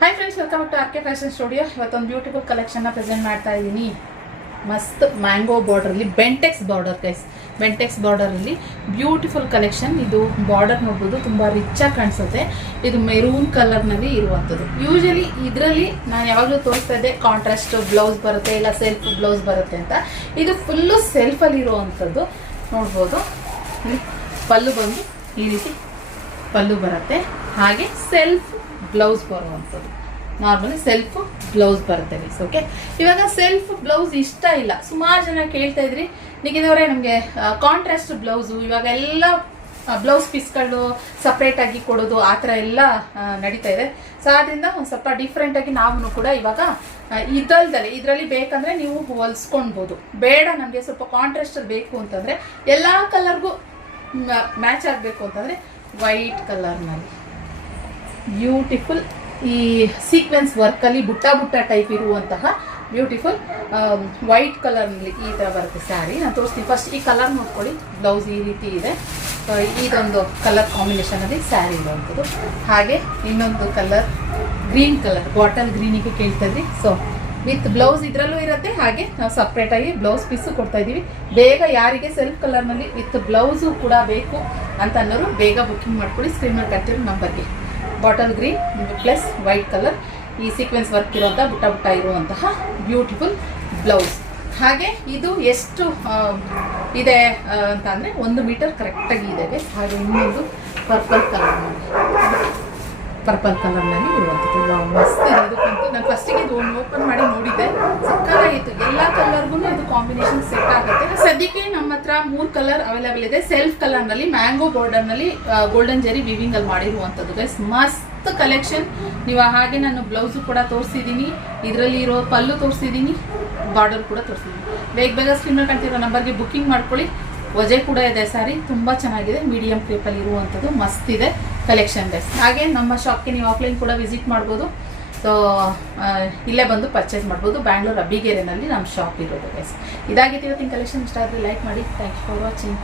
Hi friends, welcome to R K fashion studio. ಇವತ್ತೊಂದು beautiful ಕಲೆಕ್ಷನ್ನ present ಮಾಡ್ತಾ ಇದ್ದೀನಿ. ಮಸ್ತ್ ಮ್ಯಾಂಗೋ ಬಾರ್ಡರಲ್ಲಿ ಬೆಂಟೆಕ್ಸ್ ಬಾರ್ಡರ್ ಗೈಸ್, ಬೆಂಟೆಕ್ಸ್ ಬಾರ್ಡರಲ್ಲಿ ಬ್ಯೂಟಿಫುಲ್ ಕಲೆಕ್ಷನ್. ಇದು ಬಾರ್ಡರ್ ನೋಡ್ಬೋದು, ತುಂಬ ರಿಚಾಗಿ ಕಾಣಿಸುತ್ತೆ. ಇದು ಮೆರೂನ್ ಕಲರ್ನಲ್ಲಿ ಇರುವಂಥದ್ದು. ಯೂಶಲಿ ಇದರಲ್ಲಿ ನಾನು ಯಾವಾಗಲೂ ತೋರಿಸ್ತಾ ಇದ್ದೆ ಕಾಂಟ್ರಾಸ್ಟ್ ಬ್ಲೌಸ್ ಬರುತ್ತೆ, ಇಲ್ಲ ಸೆಲ್ಫ್ ಬ್ಲೌಸ್ ಬರುತ್ತೆ ಅಂತ. ಇದು ಫುಲ್ಲು ಸೆಲ್ಫಲ್ಲಿ ಇರುವಂಥದ್ದು ನೋಡ್ಬೋದು. ಪಲ್ಲು ಬಂದು ಈ ರೀತಿ ಪಲ್ಲು ಬರುತ್ತೆ, ಹಾಗೆ ಸೆಲ್ಫ್ ಬ್ಲೌಸ್ ಬರುವಂಥದ್ದು. ನಾರ್ಮಲಿ ಸೆಲ್ಫ್ ಬ್ಲೌಸ್ ಬರುತ್ತೆ ಗೈಸ್. ಓಕೆ, ಇವಾಗ ಸೆಲ್ಫ್ ಬ್ಲೌಸ್ ಇಷ್ಟ ಇಲ್ಲ, ಸುಮಾರು ಜನ ಕೇಳ್ತಾ ಇದ್ರಿ ನಿಗಿದವರೇ ನಮಗೆ ಕಾಂಟ್ರಾಸ್ಟ್ ಬ್ಲೌಸು. ಇವಾಗ ಎಲ್ಲ ಬ್ಲೌಸ್ ಪೀಸ್ಗಳು ಸಪ್ರೇಟಾಗಿ ಕೊಡೋದು ಆ ಥರ ಎಲ್ಲ ನಡೀತಾ ಇದೆ. ಸೊ ಅದರಿಂದ ಒಂದು ಸ್ವಲ್ಪ ಡಿಫ್ರೆಂಟಾಗಿ ನಾವು ಕೂಡ ಇವಾಗ ಇದರಲ್ಲಿ ಬೇಕಂದರೆ ನೀವು ಹೊಲಿಸ್ಕೊಳ್ಬೋದು. ಬೇಡ ನಮಗೆ ಸ್ವಲ್ಪ ಕಾಂಟ್ರಾಸ್ಟಲ್ಲಿ ಬೇಕು ಅಂತಂದರೆ, ಎಲ್ಲ ಕಲರ್ಗೂ ಮ್ಯಾಚ್ ಆಗಬೇಕು ಅಂತಂದರೆ ವೈಟ್ ಕಲರ್ನಲ್ಲಿ ಬ್ಯೂಟಿಫುಲ್ ಈ ಸೀಕ್ವೆನ್ಸ್ ವರ್ಕಲ್ಲಿ ಬುಟ್ಟ ಟೈಪ್ ಇರುವಂತಹ ಬ್ಯೂಟಿಫುಲ್ ವೈಟ್ ಕಲರ್ನಲ್ಲಿ ಈ ಥರ ಬರುತ್ತೆ ಸ್ಯಾರಿ. ನಾನು ತೋರಿಸ್ತೀನಿ. ಫಸ್ಟ್ ಈ ಕಲರ್ ನೋಡ್ಕೊಳ್ಳಿ, ಬ್ಲೌಸ್ ಈ ರೀತಿ ಇದೆ. ಇದೊಂದು ಕಲರ್ ಕಾಂಬಿನೇಷನಲ್ಲಿ ಸ್ಯಾರಿ ಇರುವಂಥದ್ದು. ಹಾಗೆ ಇನ್ನೊಂದು ಕಲರ್ ಗ್ರೀನ್ ಕಲರ್, ಬಾಟಲ್ ಗ್ರೀನಿಗೆ ಕೇಳ್ತಾ ಇದ್ರಿ. ಸೊ ವಿತ್ ಬ್ಲೌಸ್ ಇದರಲ್ಲೂ ಇರುತ್ತೆ, ಹಾಗೆ ನಾವು ಸಪ್ರೇಟಾಗಿ ಬ್ಲೌಸ್ ಪೀಸು ಕೊಡ್ತಾ ಇದ್ದೀವಿ. ಬೇಗ ಯಾರಿಗೆ ಸೆಲ್ಫ್ ಕಲರ್ನಲ್ಲಿ ವಿತ್ ಬ್ಲೌಸು ಕೂಡ ಬೇಕು ಅಂತ ಅನ್ನೋರು ಬೇಗ ಬುಕ್ಕಿಂಗ್ ಮಾಡ್ಕೊಳ್ಳಿ. ಸ್ಕ್ರೀನ್ ಮೇಲೆ ಕಟ್ಟಿರೋ ನಂಬರ್ಗೆ. Bottle green plus white colour ಈ ಸೀಕ್ವೆನ್ಸ್ ವರ್ಕ್ ಇರುವಂಥ ಬುಟ್ಟ ಇರುವಂತಹ ಬ್ಯೂಟಿಫುಲ್ ಬ್ಲೌಸ್. ಹಾಗೆ ಇದು ಎಷ್ಟು ಇದೆ ಅಂತ ಅಂದರೆ 1 ಮೀಟರ್ ಕರೆಕ್ಟಾಗಿ ಇದೆ. ಹಾಗೆ ಇನ್ನೊಂದು ಪರ್ಪಲ್ ಕಲರ್ನಲ್ಲಿ ಇರುವಂಥದ್ದು. ಮಸ್ತ್ ಇದೆ. ಇದಕ್ಕಂತೂ ನಾನು ಫಸ್ಟಿಗೆ ಇದು ಓಪನ್ ಮಾಡಿ ನೋಡಿದ್ದೆ, ಸಕ್ಕತ್ತಾಗಿತ್ತು. ಎಲ್ಲ ಕಲರ್ಗೂ ಇದು ಕಾಂಬಿನೇಷನ್ ಸೆಟ್ ಆಗುತ್ತೆ. ಸದ್ಯಕ್ಕೆ ನಮ್ಮ ಹತ್ರ 3 ಕಲರ್ ಅವೈಲೇಬಲ್ ಇದೆ. ಸೆಲ್ಫ್ ಕಲರ್ನಲ್ಲಿ ಮ್ಯಾಂಗೋ ಬಾರ್ಡರ್ನಲ್ಲಿ ಗೋಲ್ಡನ್ ಜೆರಿ ವಿವಿಂಗಲ್ಲಿ ಮಾಡಿರುವಂಥದ್ದು ಗೈಸ್. ಮಸ್ತ್ ಕಲೆಕ್ಷನ್. ನೀವು ಹಾಗೆ ನಾನು ಬ್ಲೌಸು ಕೂಡ ತೋರಿಸಿದ್ದೀನಿ, ಇದರಲ್ಲಿ ಇರೋ ಪಲ್ಲು ತೋರಿಸಿದ್ದೀನಿ, ಬಾರ್ಡರ್ ಕೂಡ ತೋರಿಸಿದ್ದೀನಿ. ಬೇಗ ಸ್ಕ್ರೀನ್ ಮೇಲೆ ಕಾಣ್ತಿರೋ ನಂಬರ್ಗೆ ಬುಕ್ಕಿಂಗ್ ಮಾಡ್ಕೊಳ್ಳಿ. ವಜೆ ಕೂಡ ಇದೆ ಸ್ಯಾರಿ, ತುಂಬ ಚೆನ್ನಾಗಿದೆ. ಮೀಡಿಯಂ ಕ್ರೇಪಲ್ಲಿ ಇರುವಂಥದ್ದು ಮಸ್ತ್ ಇದೆ ಕಲೆಕ್ಷನ್ ಗೈಸ್. ಹಾಗೆ ನಮ್ಮ ಶಾಪ್ಗೆ ನೀವು ಆಫ್ಲೈನ್ ಕೂಡ ವಿಸಿಟ್ ಮಾಡ್ಬೋದು. ಸೊ ಇಲ್ಲೇ ಬಂದು ಪರ್ಚೇಸ್ ಮಾಡ್ಬೋದು. ಬ್ಯಾಂಗ್ಳೂರ್ ಅಬ್ಬಿಗೆರೆನಲ್ಲಿ ನಮ್ಮ ಶಾಪ್ ಇರೋದು ಗೈಸ್. ಇದಾಗಿತ್ತು ಇವತ್ತಿನ ಕಲೆಕ್ಷನ್. ಇಷ್ಟ ಆದರೆ ಲೈಕ್ ಮಾಡಿ. Thank you for watching.